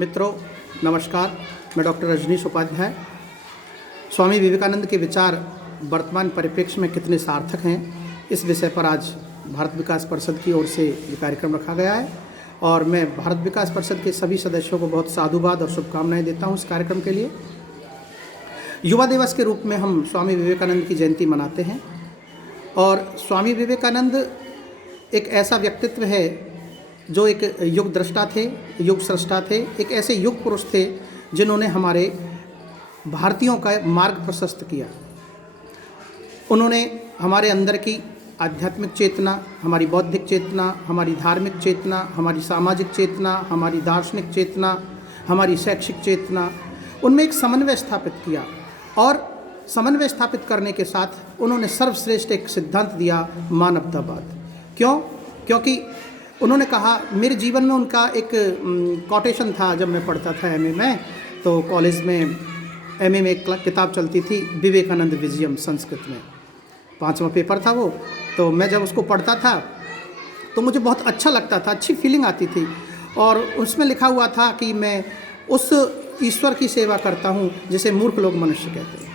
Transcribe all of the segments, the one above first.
मित्रों नमस्कार, मैं डॉक्टर रजनीश उपाध्याय। स्वामी विवेकानंद के विचार वर्तमान परिप्रेक्ष्य में कितने सार्थक हैं, इस विषय पर आज भारत विकास परिषद की ओर से ये कार्यक्रम रखा गया है और मैं भारत विकास परिषद के सभी सदस्यों को बहुत साधुवाद और शुभकामनाएं देता हूं इस कार्यक्रम के लिए। युवा दिवस के रूप में हम स्वामी विवेकानंद की जयंती मनाते हैं और स्वामी विवेकानंद एक ऐसा व्यक्तित्व है जो एक युग दृष्टा थे, युग स्रष्टा थे, एक ऐसे युग पुरुष थे जिन्होंने हमारे भारतीयों का मार्ग प्रशस्त किया। उन्होंने हमारे अंदर की आध्यात्मिक चेतना, हमारी बौद्धिक चेतना, हमारी धार्मिक चेतना, हमारी सामाजिक चेतना, हमारी दार्शनिक चेतना, हमारी शैक्षिक चेतना, उनमें एक समन्वय स्थापित किया और समन्वय स्थापित करने के साथ उन्होंने सर्वश्रेष्ठ एक सिद्धांत दिया, मानवतावाद। क्यों? क्योंकि उन्होंने कहा, मेरे जीवन में उनका एक कोटेशन था। जब मैं पढ़ता था एमए में, तो कॉलेज में एमए में एक किताब चलती थी विवेकानंद विजयम, संस्कृत में 5वां पेपर था वो। तो मैं जब उसको पढ़ता था तो मुझे बहुत अच्छा लगता था, अच्छी फीलिंग आती थी और उसमें लिखा हुआ था कि मैं उस ईश्वर की सेवा करता हूँ जिसे मूर्ख लोग मनुष्य कहते हैं।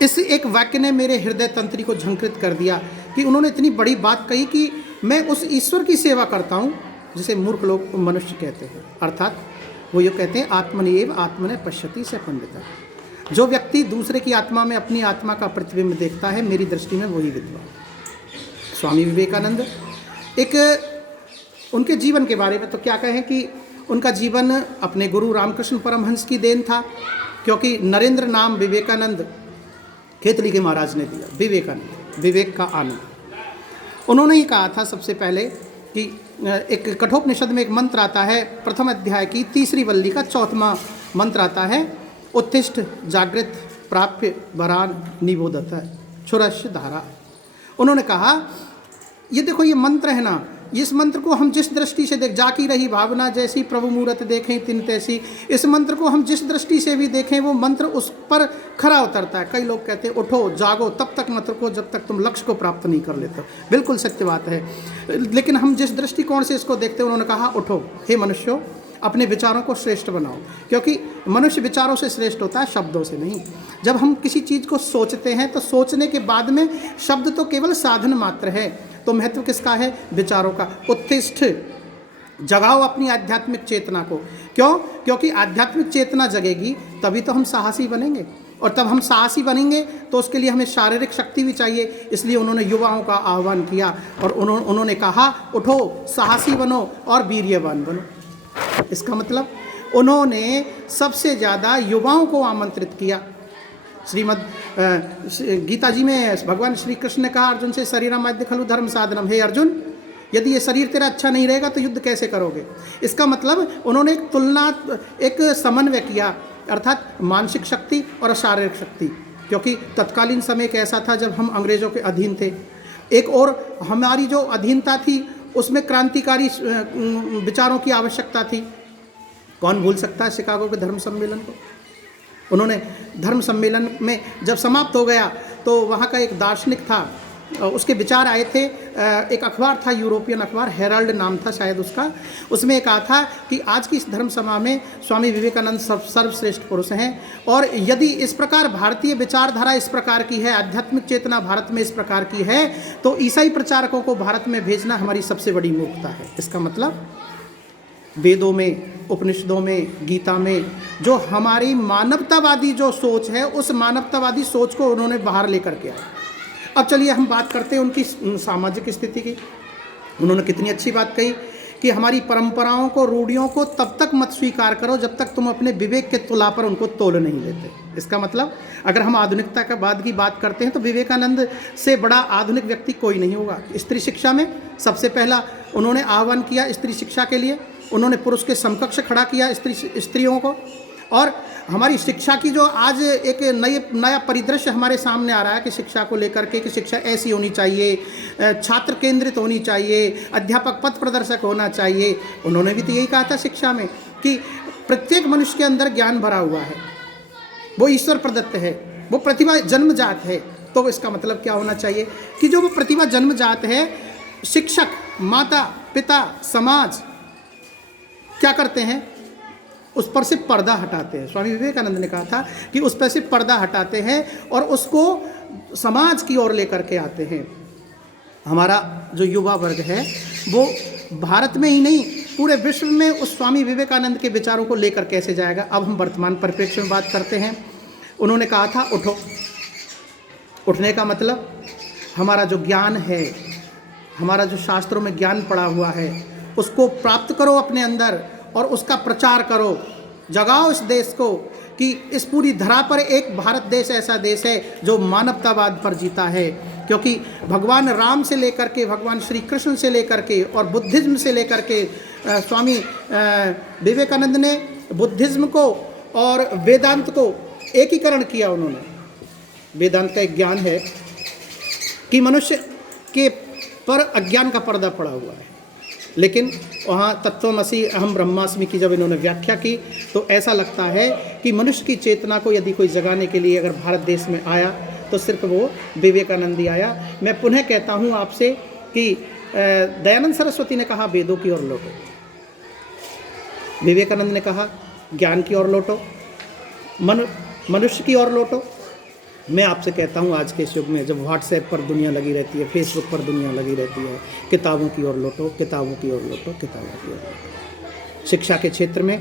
इस एक वाक्य ने मेरे हृदय तंत्री को झंकृत कर दिया कि उन्होंने इतनी बड़ी बात कही कि मैं उस ईश्वर की सेवा करता हूँ जिसे मूर्ख लोग मनुष्य कहते हैं। अर्थात वो ये कहते हैं, आत्मनिएव आत्मने पश्यति से पंडिता। जो व्यक्ति दूसरे की आत्मा में अपनी आत्मा का प्रतिबिंब देखता है, मेरी दृष्टि में वही विद्वान। स्वामी विवेकानंद एक उनके जीवन के बारे में तो क्या कहें कि उनका जीवन अपने गुरु रामकृष्ण परमहंस की देन था, क्योंकि नरेंद्र नाम विवेकानंद खेतली के महाराज ने दिया। विवेकानंद, विवेक का आनंद। उन्होंने ही कहा था सबसे पहले कि एक कठोपनिषद में एक मंत्र आता है, प्रथम अध्याय की 3री वल्ली का 4वां मंत्र आता है, उत्तिष्ठ जागृत प्राप्य वरान निबोधत क्षुरस्य धारा। उन्होंने कहा, ये देखो ये मंत्र है ना, इस मंत्र को हम जिस दृष्टि से देख, जाकी रही भावना जैसी प्रभु मूरत देखें तिन तैसी, इस मंत्र को हम जिस दृष्टि से भी देखें वो मंत्र उस पर खरा उतरता है। कई लोग कहते हैं उठो जागो तब तक मत रुको जब तक तुम लक्ष्य को प्राप्त नहीं कर लेते। बिल्कुल सत्य बात है, लेकिन हम जिस दृष्टिकोण से इसको देखते हैं, उन्होंने कहा उठो हे मनुष्यों, अपने विचारों को श्रेष्ठ बनाओ, क्योंकि मनुष्य विचारों से श्रेष्ठ होता है, शब्दों से नहीं। जब हम किसी चीज़ को सोचते हैं तो सोचने के बाद में शब्द तो केवल साधन मात्र है, तो महत्व किसका है? विचारों का। उत्तिष्ठ, जगाओ अपनी आध्यात्मिक चेतना को। क्यों? क्योंकि आध्यात्मिक चेतना जगेगी तभी तो हम साहसी बनेंगे, और तब हम साहसी बनेंगे तो उसके लिए हमें शारीरिक शक्ति भी चाहिए। इसलिए उन्होंने युवाओं का आह्वान किया और उन्होंने कहा, उठो साहसी बनो और वीर्यवान बनो। इसका मतलब उन्होंने सबसे ज़्यादा युवाओं को आमंत्रित किया। श्रीमद् गीता जी में भगवान श्री कृष्ण ने कहा अर्जुन से, शरीरमाद्य खलु धर्म साधनम, हे अर्जुन यदि ये शरीर तेरा अच्छा नहीं रहेगा तो युद्ध कैसे करोगे। इसका मतलब उन्होंने एक तुलना, एक समन्वय किया, अर्थात मानसिक शक्ति और शारीरिक शक्ति। क्योंकि तत्कालीन समय एक ऐसा था जब हम अंग्रेज़ों के अधीन थे, एक और हमारी जो अधीनता थी उसमें क्रांतिकारी विचारों की आवश्यकता थी। कौन भूल सकता है शिकागो के धर्म सम्मेलन को। उन्होंने धर्म सम्मेलन में जब समाप्त हो गया तो वहाँ का एक दार्शनिक था, उसके विचार आए थे। एक अखबार था, यूरोपियन अखबार, हेराल्ड नाम था शायद उसका। उसमें कहा था कि आज की इस धर्म सभा में स्वामी विवेकानंद सर्वश्रेष्ठ पुरुष हैं, और यदि इस प्रकार भारतीय विचारधारा इस प्रकार की है, आध्यात्मिक चेतना भारत में इस प्रकार की है, तो ईसाई प्रचारकों को भारत में भेजना हमारी सबसे बड़ी मूर्खता है। इसका मतलब वेदों में, उपनिषदों में, गीता में जो हमारी मानवतावादी जो सोच है, उस मानवतावादी सोच को उन्होंने बाहर लेकर के आए। अब चलिए हम बात करते हैं उनकी सामाजिक स्थिति की। उन्होंने कितनी अच्छी बात कही कि हमारी परंपराओं को, रूढ़ियों को तब तक मत स्वीकार करो जब तक तुम अपने विवेक के तुला पर उनको तोल नहीं लेते। इसका मतलब अगर हम आधुनिकता के बाद की बात करते हैं तो विवेकानंद से बड़ा आधुनिक व्यक्ति कोई नहीं होगा। स्त्री शिक्षा में सबसे पहला उन्होंने आह्वान किया स्त्री शिक्षा के लिए। उन्होंने पुरुष के समकक्ष खड़ा किया स्त्रियों को। और हमारी शिक्षा की जो आज एक नया परिदृश्य हमारे सामने आ रहा है कि शिक्षा को लेकर के, कि शिक्षा ऐसी होनी चाहिए, छात्र केंद्रित होनी चाहिए, अध्यापक पथ प्रदर्शक होना चाहिए। उन्होंने भी तो यही कहा था शिक्षा में कि प्रत्येक मनुष्य के अंदर ज्ञान भरा हुआ है, वो ईश्वर प्रदत्त है, वो प्रतिभा जन्मजात है। तो इसका मतलब क्या होना चाहिए कि जो वो प्रतिभा जन्मजात है, शिक्षक, माता पिता, समाज क्या करते हैं? उस पर से पर्दा हटाते हैं। स्वामी विवेकानंद ने कहा था कि उस पर से पर्दा हटाते हैं और उसको समाज की ओर लेकर के आते हैं। हमारा जो युवा वर्ग है वो भारत में ही नहीं पूरे विश्व में उस स्वामी विवेकानंद के विचारों को लेकर कैसे जाएगा। अब हम वर्तमान परिप्रेक्ष्य में बात करते हैं। उन्होंने कहा था उठो। उठने का मतलब हमारा जो ज्ञान है, हमारा जो शास्त्रों में ज्ञान पड़ा हुआ है, उसको प्राप्त करो अपने अंदर और उसका प्रचार करो। जगाओ इस देश को कि इस पूरी धरा पर एक भारत देश ऐसा देश है जो मानवतावाद पर जीता है। क्योंकि भगवान राम से लेकर के, भगवान श्री कृष्ण से लेकर के और बुद्धिज्म से लेकर के स्वामी विवेकानंद ने बुद्धिज्म को और वेदांत को एकीकरण किया। उन्होंने वेदांत का एक ज्ञान है कि मनुष्य के पर अज्ञान का पर्दा पड़ा हुआ है, लेकिन वहाँ तत्वमसि अहम ब्रह्मास्मि की जब इन्होंने व्याख्या की तो ऐसा लगता है कि मनुष्य की चेतना को यदि कोई जगाने के लिए अगर भारत देश में आया तो सिर्फ वो विवेकानंद ही आया। मैं पुनः कहता हूँ आपसे कि दयानंद सरस्वती ने कहा वेदों की ओर लौटो, विवेकानंद ने कहा ज्ञान की ओर लौटो, मनुष्य की ओर लौटो। मैं आपसे कहता हूँ आज के इस युग में जब व्हाट्सएप पर दुनिया लगी रहती है, फेसबुक पर दुनिया लगी रहती है, किताबों की ओर लौटो, किताबों की ओर लौटो, किताबों की ओर लौटो। शिक्षा के क्षेत्र में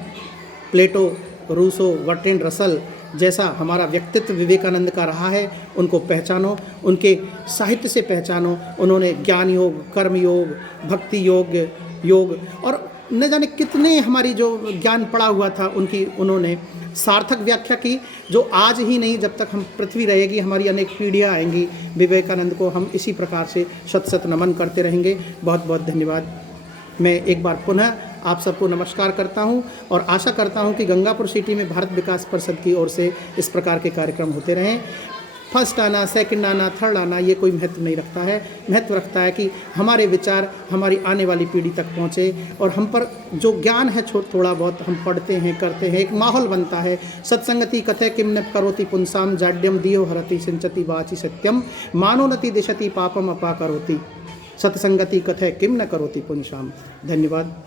प्लेटो, रूसो, बर्ट्रैंड रसल जैसा हमारा व्यक्तित्व विवेकानंद का रहा है, उनको पहचानो, उनके साहित्य से पहचानो। उन्होंने ज्ञान योग, कर्म योग, भक्ति योग और न जाने कितने हमारी जो ज्ञान पड़ा हुआ था उनकी उन्होंने सार्थक व्याख्या की, जो आज ही नहीं जब तक हम पृथ्वी रहेगी हमारी अनेक पीढ़ियाँ आएंगी विवेकानंद को हम इसी प्रकार से शत शत नमन करते रहेंगे। बहुत बहुत धन्यवाद। मैं एक बार पुनः आप सबको नमस्कार करता हूं और आशा करता हूं कि गंगापुर सिटी में भारत विकास परिषद की ओर से इस प्रकार के कार्यक्रम होते रहें। फर्स्ट आना, सेकंड आना, थर्ड आना ये कोई महत्व नहीं रखता है। महत्व रखता है कि हमारे विचार हमारी आने वाली पीढ़ी तक पहुँचे और हम पर जो ज्ञान है थोड़ा बहुत हम पढ़ते हैं, करते हैं, एक माहौल बनता है। सत्संगति कथे किम न करोति पुंसाम जाड्यम दियो हरति सिंचति वाचि सत्यम मानोनति दिशति पापम अपा करोति। सत्संगति कथे किम न करोति पुंसाम। धन्यवाद।